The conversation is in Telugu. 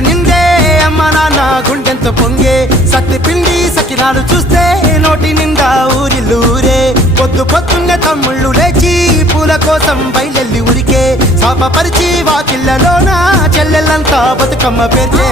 నిందే అమ్మ నాన్న గుండెంత పొంగే సత్తి పిండి సకినాలు చూస్తే నోటి నిండా ఊరిల్లూరే పొద్దున్నే తమ్ముళ్ళు లేచి పూల కోసం బయలెల్లి ఉరికే శాపపరిచి వాకిళ్ళలోన చెల్లెళ్ళంతా బతుకమ్మ పేర్చే